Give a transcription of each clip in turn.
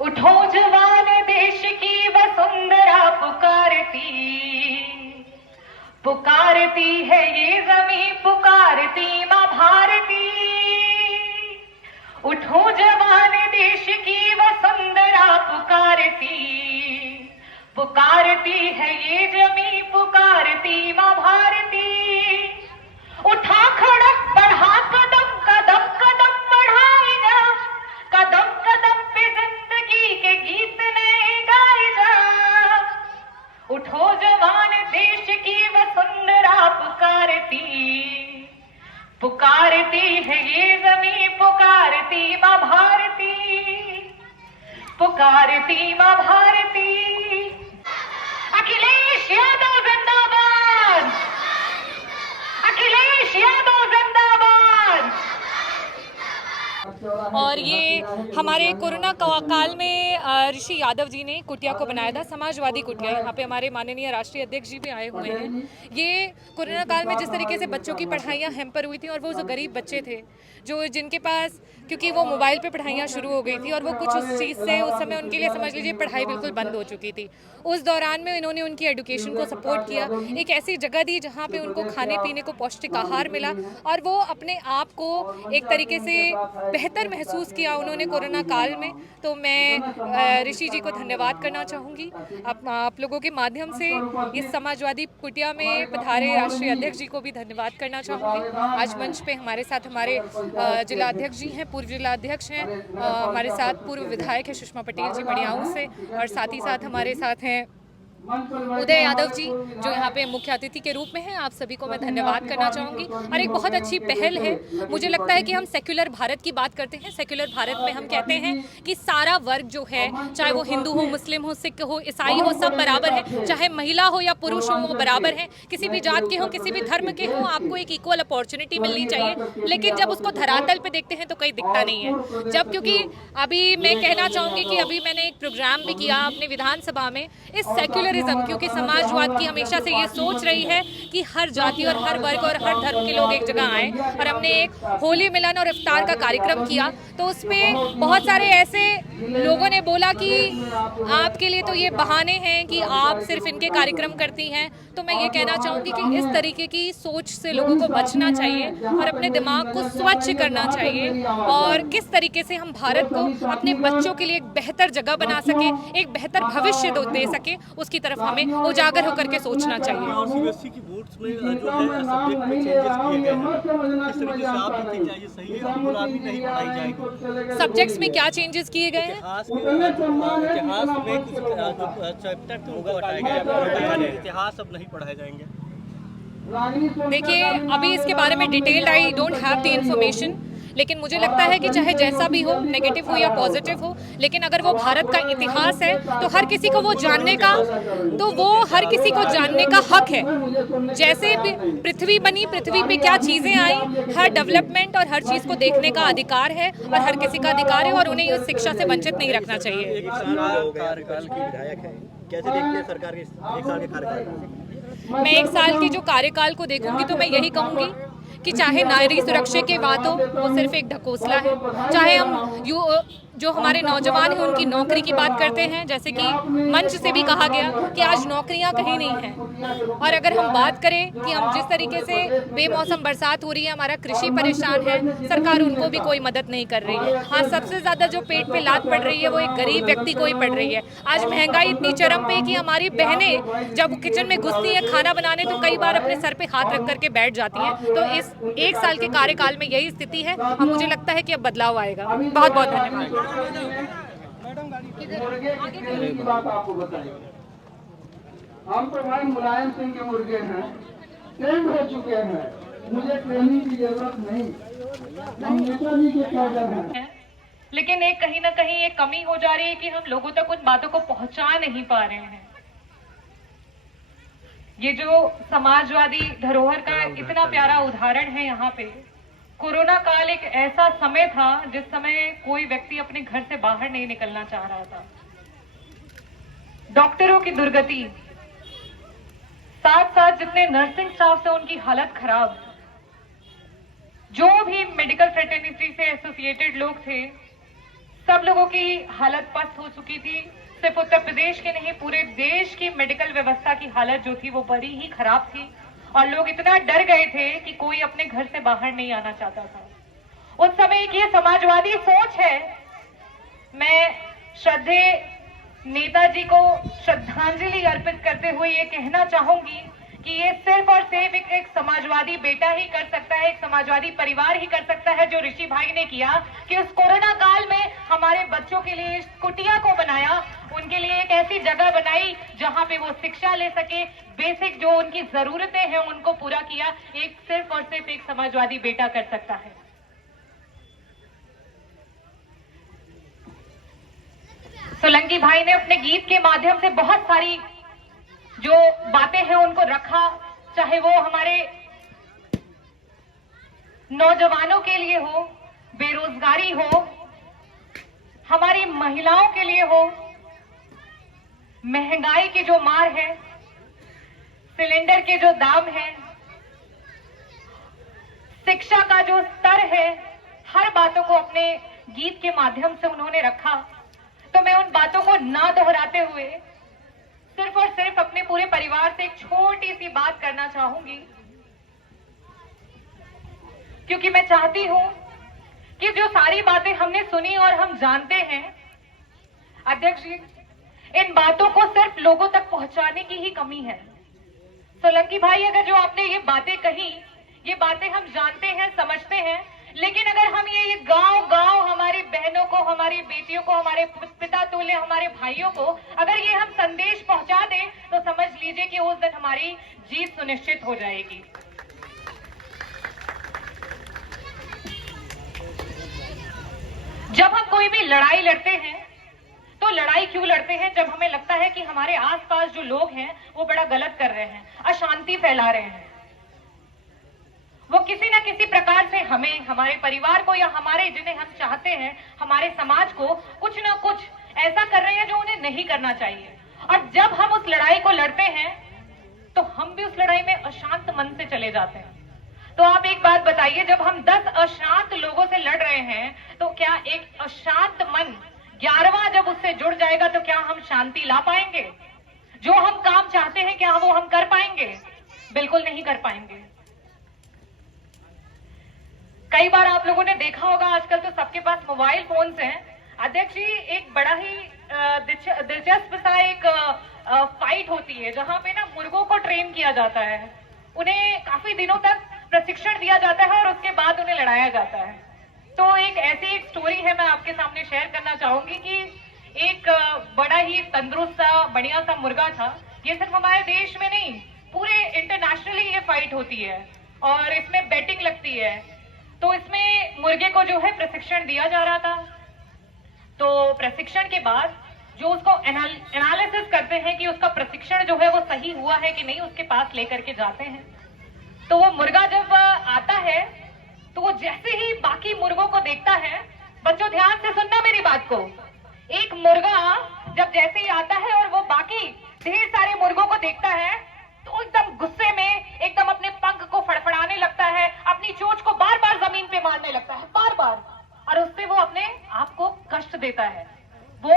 उठो जवान देश की वसुंधरा पुकारती, पुकारती है ये जमीन, पुकारती माँ भारती। उठो जवान देश की वसुंधरा पुकारती, पुकारती है ये जमीन, पुकारती माँ भारती। उठा खड़क बढ़ा कदम, कदम कदम बढ़ाए जा, कदम कदम पे जिंदगी के गीत नए गाए जा। उठो जवान देश की वसुंधरा पुकारती, पुकारती है ये जमीन, पुकारती माँ भारती, पुकारती माँ भारती। अखिलेश यादव जिंदाबाद, अखिलेश यादव जिंदाबाद। और ये हमारे कोरोना काल में ऋषि यादव जी ने कुटिया को बनाया था, समाजवादी कुटिया। यहाँ पे हमारे माननीय राष्ट्रीय अध्यक्ष जी भी आए हुए हैं। ये कोरोना काल में जिस तरीके से बच्चों की पढ़ाइयाँ हैम्पर हुई थी, और वो जो गरीब बच्चे थे जो जिनके पास, क्योंकि वो मोबाइल पे पढ़ाइयाँ शुरू हो गई थी और वो कुछ उस चीज़ से उस समय उनके लिए समझ लीजिए पढ़ाई बिल्कुल बंद हो चुकी थी। उस दौरान में इन्होंने उनकी एजुकेशन को सपोर्ट किया, एक ऐसी जगह दी जहाँ पे उनको खाने पीने को पौष्टिक आहार मिला और वो अपने आप को एक तरीके से बेहतर महसूस किया उन्होंने कोरोना काल में। तो मैं ऋषि जी को धन्यवाद करना चाहूँगी आप लोगों के माध्यम से। इस समाजवादी कुटिया में पधारे राष्ट्रीय अध्यक्ष जी को भी धन्यवाद करना चाहूँगी। आज मंच पे हमारे साथ हमारे जिला अध्यक्ष जी हैं, पूर्व जिला अध्यक्ष हैं, हमारे साथ पूर्व विधायक है सुषमा पटेल जी मड़ियाऊ से, और साथ ही साथ हमारे साथ हैं उदय यादव जी जो यहाँ पे मुख्य अतिथि के रूप में हैं। आप सभी को मैं धन्यवाद करना चाहूँगी। और एक बहुत अच्छी पहल है, मुझे लगता है कि हम सेक्युलर भारत की बात करते हैं। सेक्युलर भारत में हम कहते हैं कि सारा वर्ग जो है, चाहे वो हिंदू हो, मुस्लिम हो, सिख हो, ईसाई हो, सब बराबर है। चाहे महिला हो या पुरुष हो, वो बराबर है। किसी भी जात के हो, किसी भी धर्म के हो, आपको एक इक्वल अपॉर्चुनिटी मिलनी चाहिए। लेकिन जब उसको धरातल पे देखते हैं तो कहीं दिखता नहीं है। जब, क्योंकि अभी मैं कहना चाहूँगी कि अभी मैंने एक प्रोग्राम भी किया अपने विधानसभा में, इस सेक्युलरिज्म, क्योंकि समाजवाद की हमेशा से ये सोच रही है कि हर जाति और हर वर्ग और हर धर्म के लोग एक जगह आएं, और हमने एक होली मिलन और इफ्तार का कार्यक्रम किया। तो उसमें बहुत सारे ऐसे लोगों ने बोला कि आपके लिए तो ये बहाने हैं कि आप सिर्फ इनके कार्यक्रम करती हैं। तो मैं ये कहना चाहूँगी कि इस तरीके की सोच से लोगों को बचना चाहिए और अपने दिमाग को स्वच्छ करना चाहिए, और किस तरीके से हम भारत को अपने बच्चों के लिए एक बेहतर जगह बना सके, एक बेहतर भविष्य दे सके, उसकी तरफ हमें उजागर होकर के सोचना चाहिए। और सीबीएसई की बोर्ड्स में जो है सब्जेक्ट में चेंजेस किए गए हैं, इस तरीके से आप देखते हैं ये सही है, गुलामी नहीं पढ़ाई जाएगी। सब्जेक्ट्स में क्या चेंजेस किए गए हैं? इतिहास में कुछ चैप्टर तो हटाए गए, इतिहास अब नहीं पढ़ाए जाएंगे। देखिए, अभी इसके बारे में detailed I don't have the information, लेकिन मुझे लगता है कि चाहे जैसा भी हो, नेगेटिव हो या पॉजिटिव हो, लेकिन अगर वो भारत का इतिहास है तो हर किसी को वो जानने का, तो वो हर किसी को जानने का हक है। जैसे पृथ्वी बनी, पृथ्वी पे क्या चीज़ें आई, हर डेवलपमेंट और हर चीज़ को देखने का अधिकार है, और हर किसी का अधिकार है, और उन्हें इस शिक्षा से वंचित नहीं रखना चाहिए। कार्यकाल की विधायक है, कैसे देखते हैं सरकार के 1 साल के कार्यकाल? मैं 1 साल की जो कार्यकाल को देखूंगी तो मैं यही कहूंगी कि चाहे नारी सुरक्षा की बात हो, वो सिर्फ एक ढकोसला है। चाहे हम जो हमारे नौजवान हैं उनकी नौकरी की बात करते हैं, जैसे कि मंच से भी कहा गया कि आज नौकरियां कहीं नहीं हैं। और अगर हम बात करें कि हम जिस तरीके से बेमौसम बरसात हो रही है, हमारा कृषि परेशान है, सरकार उनको भी कोई मदद नहीं कर रही है। हाँ, सबसे ज़्यादा जो पेट पे लात पड़ रही है वो एक गरीब व्यक्ति को ही पड़ रही है। आज महंगाई इतनी चरम पे कि हमारी बहनें जब किचन में घुसती हैं खाना बनाने तो कई बार अपने सर पे हाथ रख करके बैठ जाती हैं। तो इस 1 साल के कार्यकाल में यही स्थिति है, और मुझे लगता है कि अब बदलाव आएगा। बहुत बहुत धन्यवाद। मुर्गे की बात आपको बताइए, हम तो भाई मुलायम सिंह के मुर्गे हैं, ट्रेंड हो चुके हैं, मुझे ट्रेनिंग की जरूरत नहीं, हम नेताजी के कैडर हैं। लेकिन एक कहीं ना कहीं एक कमी हो जा रही है कि हम लोगों तक उन बातों को पहुंचा नहीं पा रहे हैं। ये जो समाजवादी धरोहर का इतना प्यारा उदाहरण है यहाँ पे, कोरोना काल एक ऐसा समय था जिस समय कोई व्यक्ति अपने घर से बाहर नहीं निकलना चाह रहा था। डॉक्टरों की दुर्गति, साथ साथ जितने नर्सिंग स्टाफ से उनकी हालत खराब, जो भी मेडिकल फ्रेटर्निटी से एसोसिएटेड लोग थे, सब लोगों की हालत पस्त हो चुकी थी। सिर्फ उत्तर प्रदेश के नहीं, पूरे देश की मेडिकल व्यवस्था की हालत जो थी वो बड़ी ही खराब थी और लोग इतना डर गए थे कि कोई अपने घर से बाहर नहीं आना चाहता था। उस समय की ये समाजवादी सोच है। मैं श्रद्धेय नेताजी को श्रद्धांजलि अर्पित करते हुए ये कहना चाहूंगी कि ये सिर्फ और सिर्फ एक समाजवादी बेटा ही कर सकता है, एक समाजवादी परिवार ही कर सकता है, जो ऋषि भाई ने किया कि उस कोरोना काल में हमारे बच्चों के लिए इस कुटिया को बनाया, उनके लिए एक ऐसी जगह बनाई जहां पे वो शिक्षा ले सके, बेसिक जो उनकी जरूरतें हैं उनको पूरा किया। एक सिर्फ और सिर्फ एक समाजवादी बेटा कर सकता है। सोलंकी भाई ने अपने गीत के माध्यम से बहुत सारी जो बातें हैं उनको रखा, चाहे वो हमारे नौजवानों के लिए हो, बेरोजगारी हो, हमारी महिलाओं के लिए हो, महंगाई की जो मार है, सिलेंडर के जो दाम है, शिक्षा का जो स्तर है, हर बातों को अपने गीत के माध्यम से उन्होंने रखा। तो मैं उन बातों को ना दोहराते हुए सिर्फ और सिर्फ अपने पूरे परिवार से एक छोटी सी बात करना चाहूंगी, क्योंकि मैं चाहती हूं कि जो सारी बातें हमने सुनी और हम जानते हैं, अध्यक्ष जी, इन बातों को सिर्फ लोगों तक पहुंचाने की ही कमी है। सोलंकी भाई, अगर जो आपने ये बातें कही, ये बातें हम जानते हैं, समझते हैं, लेकिन अगर हम ये गांव-गांव हमारी बहनों को, हमारी बेटियों को, हमारे पिता तुल्य हमारे भाइयों को अगर ये हम संदेश पहुंचा दें, तो समझ लीजिए कि उस दिन हमारी जीत सुनिश्चित हो जाएगी। जब हम कोई भी लड़ाई लड़ते हैं तो लड़ाई क्यों लड़ते हैं? जब हमें लगता है कि हमारे आसपास जो लोग हैं वो बड़ा गलत कर रहे हैं, अशांति फैला रहे हैं, वो किसी न किसी प्रकार से हमें, हमारे परिवार को या हमारे जिन्हें हम चाहते हैं, हमारे समाज को कुछ ना कुछ ऐसा कर रहे हैं जो उन्हें नहीं करना चाहिए। और जब हम उस लड़ाई को लड़ते हैं तो हम भी उस लड़ाई में अशांत मन से चले जाते हैं। तो आप एक बात बताइए, जब हम 10 अशांत लोगों से लड़ रहे हैं तो क्या एक अशांत मन 11वां जब उससे जुड़ जाएगा तो क्या हम शांति ला पाएंगे? जो हम काम चाहते हैं क्या वो हम कर पाएंगे? बिल्कुल नहीं कर पाएंगे। कई बार आप लोगों ने देखा होगा, आजकल तो सबके पास मोबाइल फोन्स हैं। अध्यक्ष जी, एक बड़ा ही दिलचस्प सा एक फाइट होती है जहां पे ना मुर्गों को ट्रेन किया जाता है, उन्हें काफी दिनों तक प्रशिक्षण दिया जाता है और उसके बाद उन्हें लड़ाया जाता है। तो एक स्टोरी है, मैं आपके सामने शेयर करना चाहूंगी कि एक बड़ा ही तंदुरुस्त सा बढ़िया सा मुर्गा था। ये सिर्फ हमारे देश में नहीं, पूरे इंटरनेशनली ये फाइट होती है और इसमें बेटिंग लगती है। तो इसमें मुर्गे को जो है प्रशिक्षण दिया जा रहा था। तो प्रशिक्षण के बाद जो उसको एनालिसिस करते हैं कि उसका प्रशिक्षण जो है वो सही हुआ है कि नहीं, उसके पास लेकर के जाते हैं। तो वो मुर्गा जब आता है तो वो जैसे ही बाकी मुर्गों को देखता है, बच्चों ध्यान से सुनना मेरी बात को, एक मुर्गा जब जैसे ही आता है और वो बाकी ढेर सारे मुर्गों को देखता है तो एकदम गुस्से में एकदम अपने पंख को फड़फड़ाने लगता है, अपनी चोंच को बार बार जमीन पे मारने लगता है, बार बार, और उससे वो अपने आप को कष्ट देता है। वो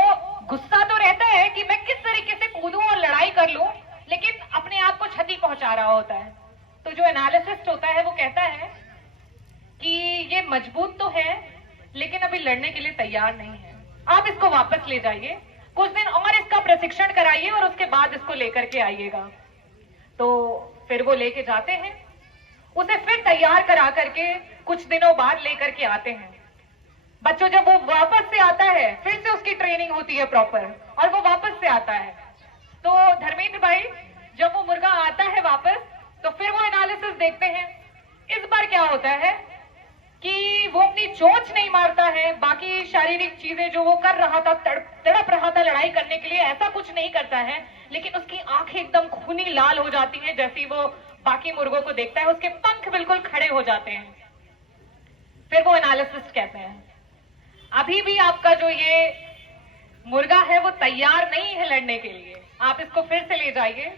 गुस्सा तो रहता है कि मैं किस तरीके से कूदूं और लड़ाई कर लूं, लेकिन अपने आप को क्षति पहुंचा रहा होता है। तो जो एनालिसिस्ट होता है वो कहता है कि ये मजबूत तो है लेकिन अभी लड़ने के लिए तैयार नहीं है, आप इसको वापस ले जाइए, कुछ दिन और इसका प्रशिक्षण कराइए और उसके बाद इसको लेकर के आइएगा। तो फिर वो लेके जाते हैं, उसे फिर तैयार करा करके कुछ दिनों बाद लेकर के आते हैं। बच्चों जब वो वापस से आता है, फिर से उसकी ट्रेनिंग होती है प्रॉपर और वो वापस से आता है। तो धर्मेंद्र भाई, जब वो मुर्गा आता है वापस तो फिर वो एनालिसिस देखते हैं। इस बार क्या होता है कि वो अपनी चोंच नहीं मारता है, बाकी शारीरिक चीजें जो वो कर रहा था, तड़प रहा था लड़ाई करने के लिए, ऐसा कुछ नहीं करता है, लेकिन उसकी आंखें एकदम खूनी लाल हो जाती हैं जैसे वो बाकी मुर्गों को देखता है, उसके पंख बिल्कुल खड़े हो जाते हैं। फिर वो एनालिसिस्ट कहते हैं, अभी भी आपका जो ये मुर्गा है वो तैयार नहीं है लड़ने के लिए, आप इसको फिर से ले जाइए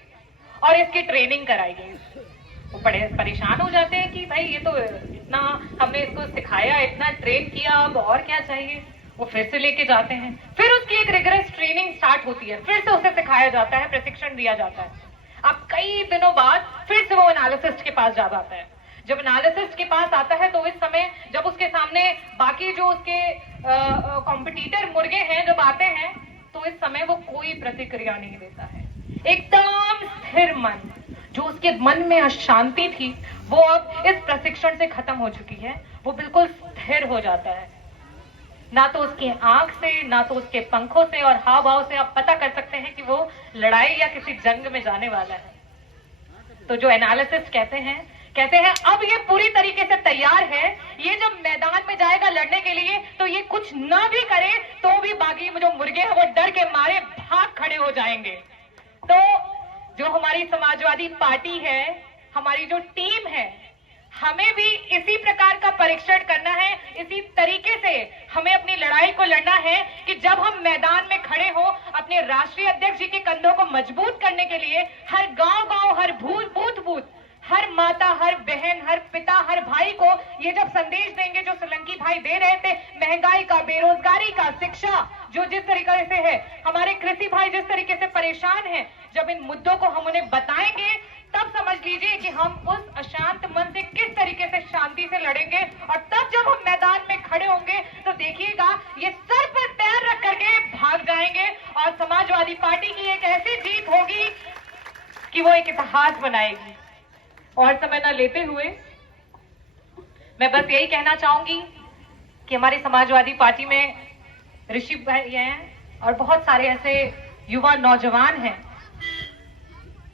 और इसकी ट्रेनिंग कराइए। वो बड़े परेशान हो जाते हैं कि भाई ये तो इतना हमने इसको सिखाया, इतना ट्रेन किया, अब और क्या चाहिए। वो फिर से लेके जाते हैं, फिर उसकी एक रिगरस ट्रेनिंग स्टार्ट होती है, फिर से उसे सिखाया जाता है, प्रशिक्षण दिया जाता है। अब कई दिनों बाद फिर से वो एनालिसिस्ट के पास जा पाता है। जब एनालिसिस्ट के पास आता है तो इस समय जब उसके सामने बाकी जो उसके कॉम्पिटिटर मुर्गे हैं जब आते हैं, तो इस समय वो कोई प्रतिक्रिया नहीं देता है। एकदम स्थिर मन, जो उसके मन में अशांति थी वो अब इस प्रशिक्षण से खत्म हो चुकी है। वो बिल्कुल स्थिर हो जाता है। ना तो उसकी आंख से, ना तो उसके पंखों से और हाव भाव से आप पता कर सकते हैं कि वो लड़ाई या किसी जंग में जाने वाला है। तो जो एनालिसिस्ट कहते हैं अब ये पूरी तरीके से तैयार है, ये जब मैदान में जाएगा लड़ने के लिए तो ये कुछ ना भी करे तो भी बाकी जो मुर्गे हैं वो डर के मारे भाग खड़े हो जाएंगे। तो जो हमारी समाजवादी पार्टी है, हमारी जो टीम है, हमें भी इसी प्रकार का परीक्षण करना है। इसी तरीके से हमें अपनी लड़ाई को लड़ना है कि जब हम मैदान में खड़े हो, अपने राष्ट्रीय अध्यक्ष जी के कंधों को मजबूत करने के लिए हर गांव-गांव, हर बूथ, हर माता, हर बहन, हर पिता, हर भाई को ये जब संदेश देंगे जो सोलंकी भाई दे रहे थे, महंगाई का, बेरोजगारी का, शिक्षा जो जिस तरीके से है, हमारे कृषि भाई जिस तरीके से परेशान हैं, जब इन मुद्दों को हम उन्हें बताएंगे तब समझ लीजिए कि हम उस अशांत मन से किस तरीके से शांति से लड़ेंगे। और तब जब हम मैदान में खड़े होंगे तो देखिएगा ये सर पर पैर रख करके भाग जाएंगे और समाजवादी पार्टी की एक ऐसी जीत होगी कि वो एक इतिहास बनाएगी। और समय न लेते हुए मैं बस यही कहना चाहूंगी कि हमारी समाजवादी पार्टी में ऋषि भाई हैं और बहुत सारे ऐसे युवा नौजवान हैं।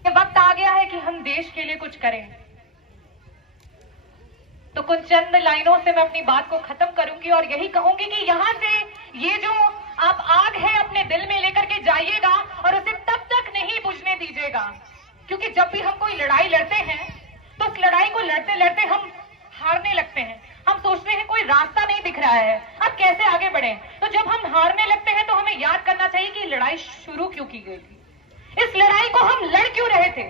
वक्त आ गया है कि हम देश के लिए कुछ करें। तो कुछ चंद लाइनों से मैं अपनी बात को खत्म करूंगी और यही कहूंगी कि यहां से ये जो आप आग है अपने दिल में लेकर के जाइएगा और उसे तब तक नहीं बुझने दीजिएगा, क्योंकि जब भी हम कोई लड़ाई लड़ते हैं तो उस लड़ाई को लड़ते लड़ते हम हारने लगते हैं। हम सोचते हैं कोई रास्ता नहीं दिख रहा है, अब कैसे आगे बढ़े। तो जब हम हारने लगते हैं तो हमें याद करना चाहिए कि लड़ाई शुरू क्यों की गई थी, इस लड़ाई को हम लड़ क्यों रहे थे,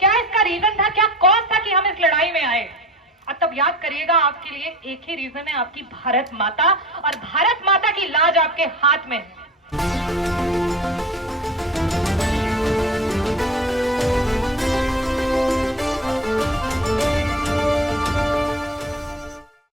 क्या इसका रीजन था, क्या कॉज था कि हम इस लड़ाई में आए। और तब याद करिएगा आपके लिए एक ही रीजन है, आपकी भारत माता, और भारत माता की लाज आपके हाथ में है।